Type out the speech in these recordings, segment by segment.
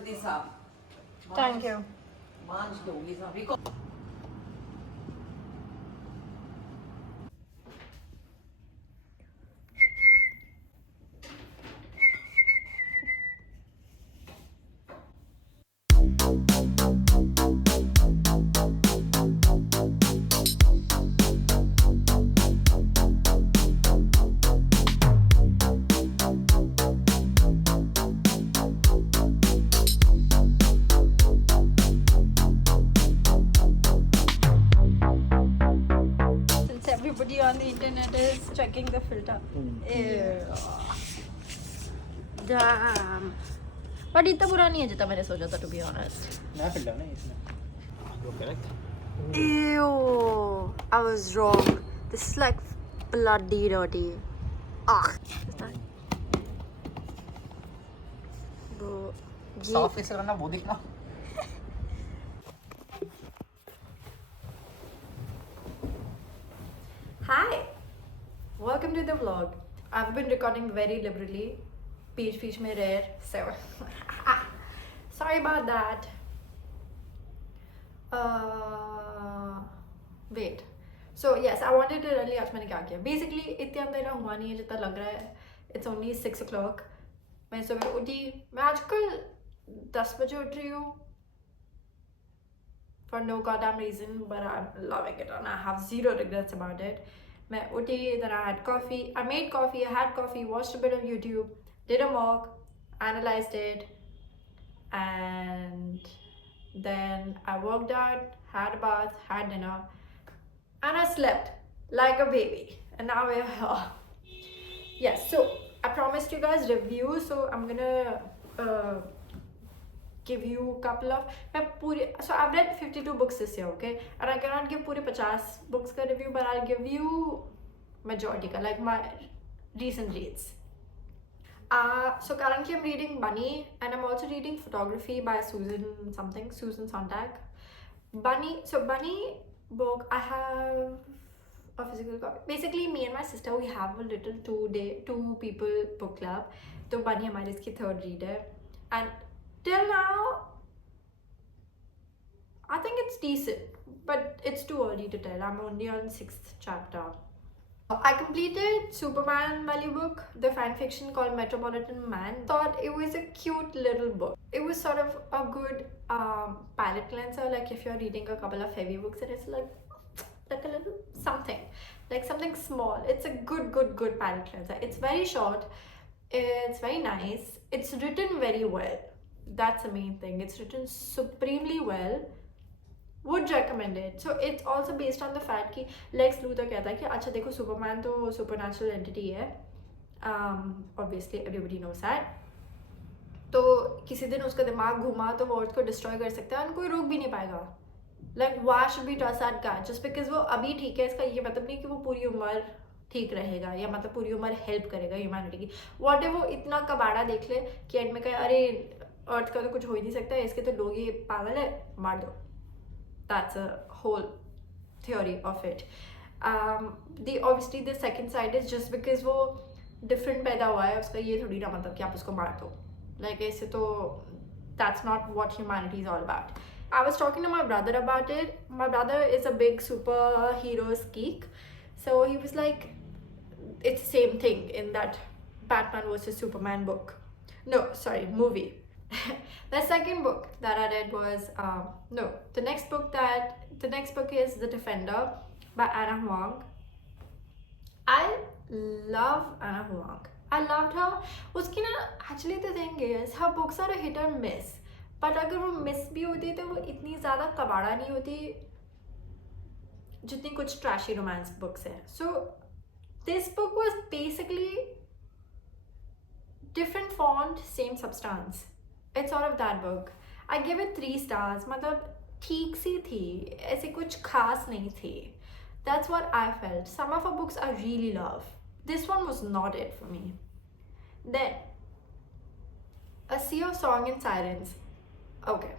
करती साहब. Thank you. मांझ के होगी साहब. Since everybody on the internet is checking the filter. Ew. Damn. But इतना बुरा नहीं है जितना मैंने सोचा था, to be honest. नया फिल्टर ना इसमें. You're correct. Ew. I was wrong. This is like bloody dirty. Ah. साफ कैसे करना वो दिखना. Hi. Welcome to the vlog. I've been recording very liberally. Peach में rare. So sorry about that. Wait. So yes, I wanted to tell you आज मैंने क्या किया. Basically इतना अंधेरा हुआ नहीं है जितना लग रहा है. It's only 6 o'clock. मैं सुबह उठी. मैं आजकल 10 बजे उठ रही हूँ. For no goddamn reason, but I'm loving it and I have zero regrets about it. मैं उठी, then I had coffee. I made coffee, I had coffee, watched a bit of YouTube, did a mock, analyzed it, and then I worked out, had a bath, had dinner, and I slept like a baby. And now we're here. Yes, so I promised you guys reviews, so I'm gonna give you a couple of so I've read 52 books this year, okay, and I cannot give pure 50 books ka review, but I'll give you majority ka, like my recent reads. So currently I'm reading Bunny, and I'm also reading Photography by Susan Sontag. Bunny book, I have a physical copy. Basically me and my sister, we have a little 2 people book club. So Bunny हमारी इसकी 3rd read है, and till now I think it's decent, but it's too early to tell. I'm only on 6th chapter. I completed Superman wali book, the fan fiction called Metropolitan Man. Thought it was a cute little book. It was sort of a good palate cleanser, like if you're reading a couple of heavy books and it's like a little something, like something small. It's a good palate cleanser. It's very short, it's very nice, it's written very well. That's the main thing. It's written supremely well. Would recommend it. So it's also based on the fact कि Lex Luthor कहता है कि अच्छा देखो Superman तो supernatural entity है. Obviously everybody knows that. तो किसी दिन उसका दिमाग घुमा तो वो अर्थ को डिस्ट्रॉय कर सकता है और कोई रोक भी नहीं पाएगा. Like why should we trust that guy? Just because वो अभी ठीक है, इसका ये मतलब नहीं कि वो पूरी उम्र ठीक रहेगा या मतलब पूरी उम्र हेल्प करेगा ह्यूमैनिटी की. What if वो इतना कबाड़ा देख ले कि एंड में कहे अरे अर्थ का तो कुछ हो ही नहीं सकता है, इसके तो लोग ये पागल है, मार दो. That's a whole theory of it. Obviously the second side is just because वो different पैदा हुआ है उसका ये थोड़ी ना मतलब कि आप उसको मार दो. Like ऐसे तो that's not what humanity is all about. I was talking to my brother about it. My brother is a big superheroes geek, so he was like, it's the same thing in that Batman versus Superman book. No, sorry, movie. The second book that I read was the next book is The Defender by Anna Huang. I love Anna Huang. I loved her. उसकी ना actually the thing is her books are a hit or miss. But अगर वो miss भी होती तो वो इतनी ज़्यादा कबाड़ा नहीं होती जितनी कुछ trashy romance books हैं. So this book was basically different font, same substance. It's sort of that book. I give it 3 stars. मतलब ठीक सी थी, ऐसे कुछ खास नहीं थी. That's what I felt. Some of her books I really love. This one was not it for me. Then A Sea of Song and Sirens. Okay,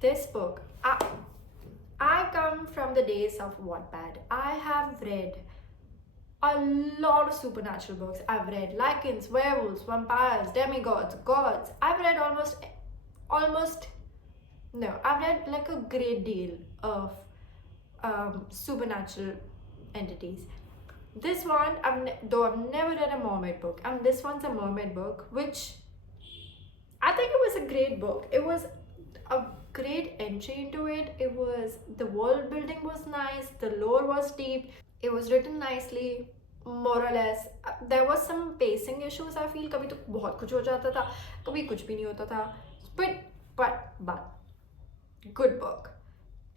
this book, I come from the days of Wattpad. I have read a lot of supernatural books. I've read Lycans, werewolves, vampires, demigods, gods. I've read almost no, I've read like a great deal of supernatural entities. This one, though I've never read a mermaid book, and this one's a mermaid book, which I think it was a great book. It was a great entry into it. It was, the world building was nice, the lore was deep, it was written nicely, more or less. There was some pacing issues, I feel. कभी तो बहुत कुछ हो जाता था, कभी कुछ भी नहीं होता था. But good book.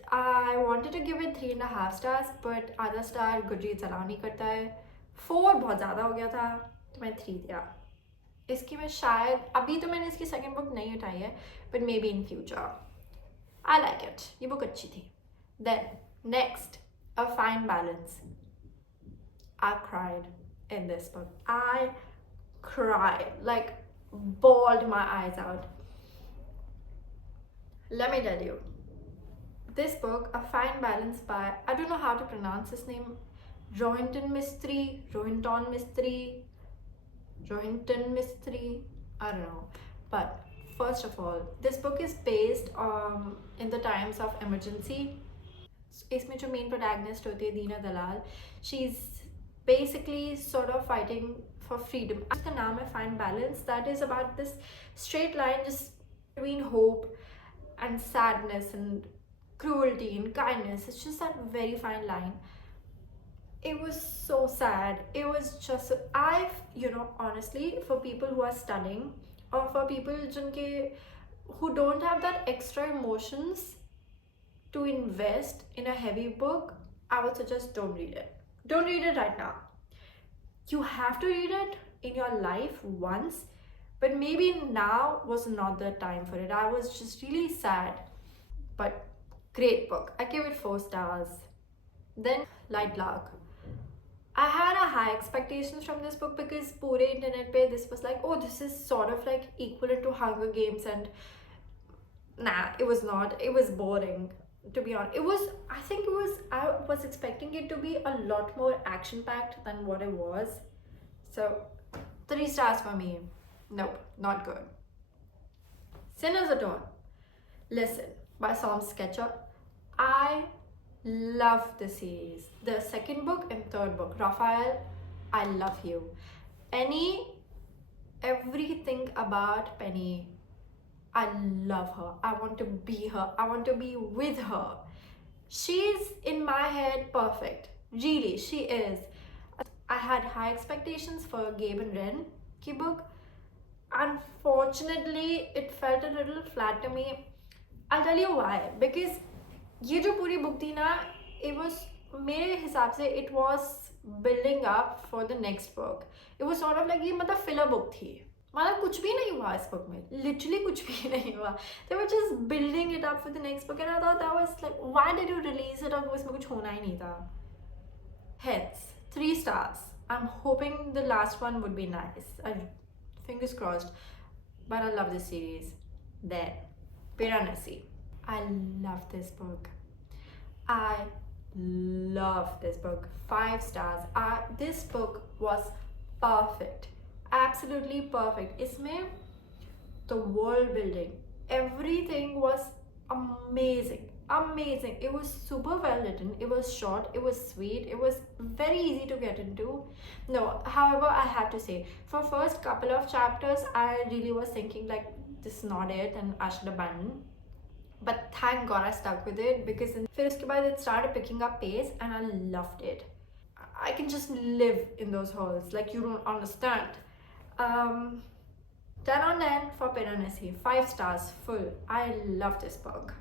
I wanted to give it 3.5 stars, but आधा star Goodreads allow नहीं करता है. 4 बहुत ज़्यादा हो गया था, तो मैं 3 दिया. इसकी मैं शायद, अभी तो मैंने इसकी सेकंड बुक नहीं उठाई है, but maybe in future. I like it. ये बुक अच्छी थी. Then next, A Fine Balance. I cried in this book. I cried, like bawled my eyes out. Let me tell you, this book, A Fine Balance by, I don't know how to pronounce his name, Rohinton Mistry, I don't know. But first of all, this book is based in the times of emergency. इसमें जो main protagonist होती है दीना दलाल, she's basically sort of fighting for freedom. इसका नाम है Fine Balance. That is about this straight line just between hope and sadness and cruelty and kindness. It's just that very fine line. It was so sad. It was just, honestly, for people who are studying or for people who don't have that extra emotions to invest in a heavy book, I would suggest don't read it. Don't read it right now. You have to read it in your life once, but maybe now was not the time for it. I was just really sad, but great book. I gave it 4 stars. Then Light Lark. I had a high expectations from this book because pure internet pe this was like, oh, this is sort of like equivalent to Hunger Games, and nah, it was not. It was boring, to be honest. I was expecting it to be a lot more action packed than what it was. So 3 stars for me. Nope, not good. Sinner's Atone. Listen, by Sam Sketcher. I love the series. The second book and third book. Raphael, I love you. Everything about Penny, I love her. I want to be her. I want to be with her. She's in my head perfect. Really, she is. I had high expectations for Gabe and Ren ki book. Unfortunately, it felt a little flat to me. I'll tell you why. Because ये जो पूरी book थी ना, it was, मेरे हिसाब से it was building up for the next book. It was sort of like ये मतलब filler book थी. मतलब कुछ भी नहीं हुआ इस book में. Literally कुछ भी नहीं हुआ. They were just building it up for the next book, and I thought that was like, why did you release it? और इसमें कुछ होना ही नहीं था. Hence, 3 stars. I'm hoping the last one would be nice. Fingers crossed. But I love this series. Then, Piranesi. I love this book. I love this book. 5 stars. This book was perfect. Absolutely perfect. Isme, the world building, everything was amazing. Amazing. It was super well written. It was short. It was sweet. It was very easy to get into. No, however, I have to say, for first couple of chapters, I really was thinking like, this is not it and I should abandon. But thank God I stuck with it, because फिर उसके बाद it started picking up pace and I loved it. I can just live in those halls like you don't understand. 10 on 10 for Piranesi. 5 stars full. I love this book.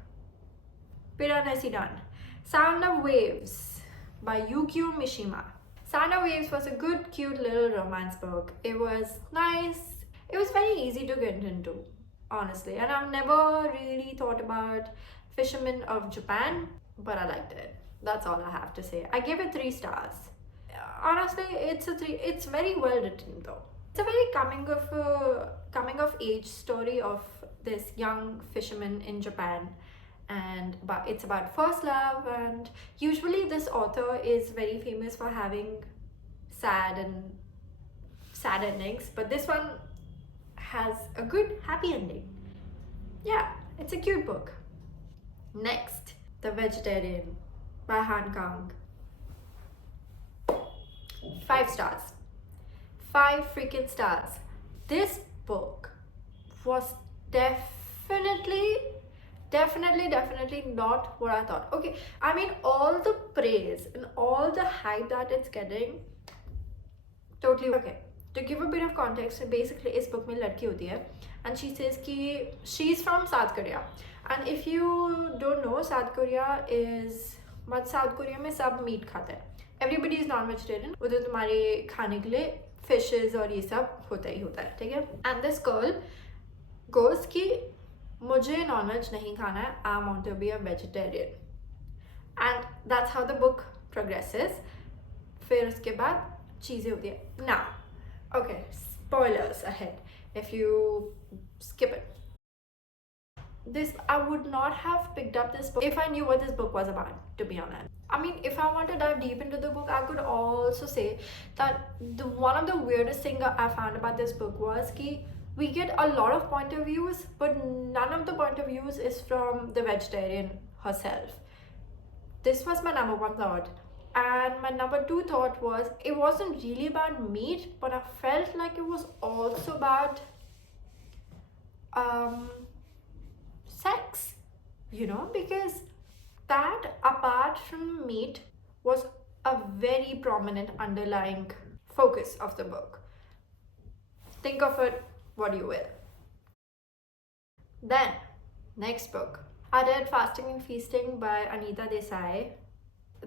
Piranesi done. Sound of Waves by Yukio Mishima. Sound of Waves was a good, cute little romance book. It was nice. It was very easy to get into, honestly. And I've never really thought about Fishermen of Japan, but I liked it. That's all I have to say. I gave it 3 stars. Honestly, it's a 3. It's very well written though. It's a very coming of age story of this young fisherman in Japan, but it's about first love, and usually this author is very famous for having sad endings, but this one has a good happy ending. yeah, it's a cute book. Next, The Vegetarian by Han Kang. 5 stars. 5 freaking stars. This book was definitely not what I thought. Okay, I mean, all the praise and all the hype that it's getting, totally okay. To give a bit of context, basically इस book में लड़की होती है and she says कि she's from South Korea, and if you don't know, South Korea is, but South Korea में सब meat खाते हैं. Everybody is non-vegetarian. उधर तुम्हारे खाने के लिए fishes और ये सब होता ही होता है, ठीक है? And this girl goes कि मुझे non-veg नहीं खाना है, I want to be a vegetarian. And that's how the book progresses. फिर उसके बाद चीज़ें होती है. Now, okay, spoilers ahead if you skip it. This, I would not have picked up this book if I knew what this book was about, to be honest. I mean, if I want to dive deep into the book, I could also say that one of the weirdest things I found about this book was that we get a lot of point of views, but none of the point of views is from the vegetarian herself. This was my number 1 thought. And my number 2 thought was, it wasn't really about meat, but I felt like it was also about sex, you know, because that, apart from meat, was a very prominent underlying focus of the book. Think of it what you will. Then, next book. I read Fasting and Feasting by Anita Desai.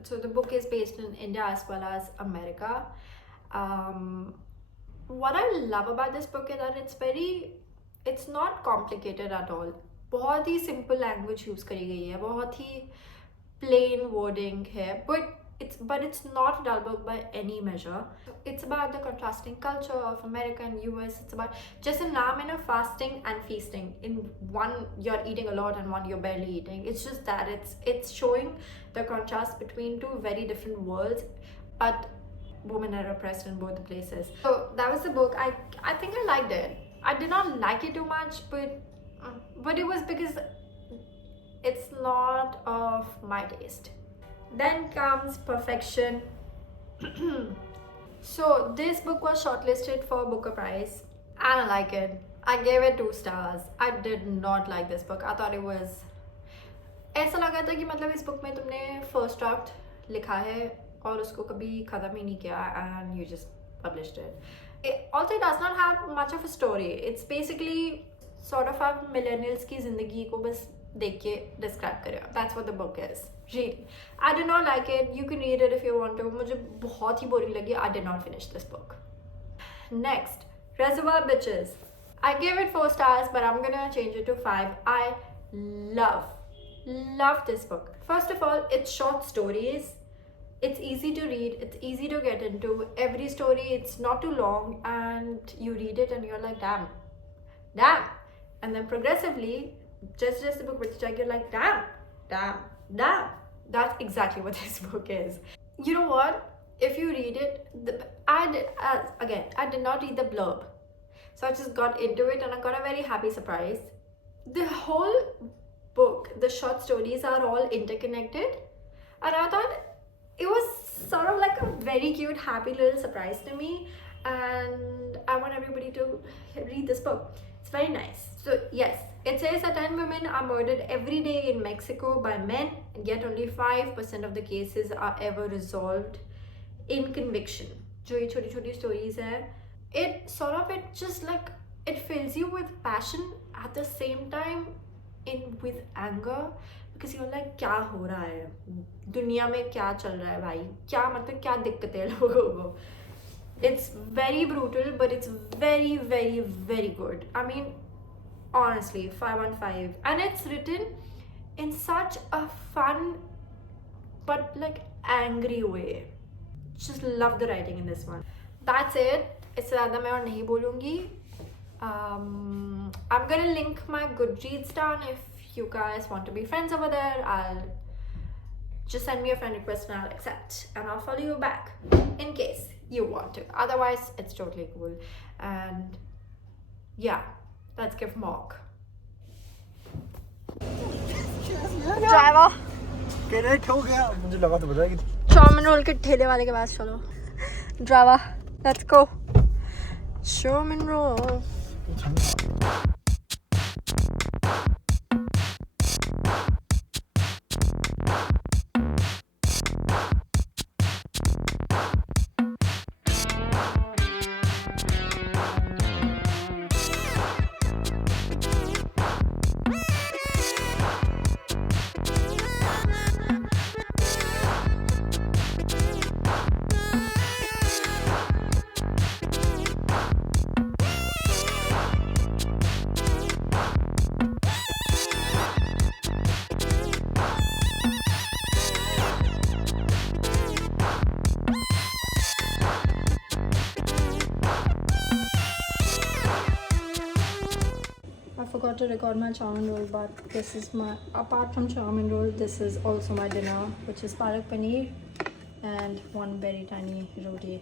So the book is based in India as well as America. What I love about this book is that it's not complicated at all. बहुत ही simple language use करी गई है, बहुत ही plain wording है, but it's not a dull book by any measure. It's about the contrasting culture of America and US. It's about just a naam in a fasting and feasting. In one you're eating a lot and one you're barely eating. It's just that it's showing the contrast between 2 very different worlds, but women are oppressed in both the places. So that was the book. I think I liked it. I did not like it too much, but it was because it's not of my taste. Then comes Perfection. So this book was shortlisted for Booker Prize. I don't like it. I gave it 2 stars. I did not like this book. I thought it was, ऐसा लगा था कि मतलब इस book में तुमने first draft लिखा है और उसको कभी ख़त्म ही नहीं किया and you just published it. Also, it does not have much of a story. It's basically sort of आप millennials की ज़िंदगी को बस देख के describe करेगा. That's what the book is. Really, I did not like it. You can read it if you want to. मुझे बहुत ही boring लगी. I did not finish this book. Next, Reservoir Bitches. I gave it 4 stars, but I'm gonna change it to 5. I love this book. First of all, it's short stories. It's easy to read. It's easy to get into. Every story, it's not too long, and you read it and you're like, damn. And then progressively, just the book which you're like, damn. That's exactly what this book is. You know what? If you read it, I did not read the blurb. So I just got into it and I got a very happy surprise. The whole book, the short stories are all interconnected. And I thought it was sort of like a very cute, happy little surprise to me. And I want everybody to read this book. It's very nice. So yes, it says that 10 women are murdered every day in Mexico by men, and yet only 5% of the cases are ever resolved in conviction. जो ये छोटी-छोटी stories है, it just like, it fills you with passion at the same time with anger, because you're like, क्या हो रहा है दुनिया में, क्या चल रहा है भाई, क्या मतलब क्या दिक्कतें हैं लोगों को. It's very brutal, but it's very, very, very good. I mean, honestly, 5 on 5. And it's written in such a fun but like angry way. Just love the writing in this one. That's it. इससे ज़्यादा मैं और नहीं बोलूँगी. I'm gonna link my Goodreads down. If you guys want to be friends over there, I'll just send me a friend request and I'll accept, and I'll follow you back in case you want to. Otherwise, it's totally cool. And yeah, let's give Mark driver connect हो गया, मुझे लगा तो बताएगी। Chowmein role के ठेले वाले के पास चलो। Driver let's go. Chowmein roll. I forgot to record my chowmin roll, but this is my, apart from chowmin roll, this is also my dinner, which is parak paneer and one very tiny roti.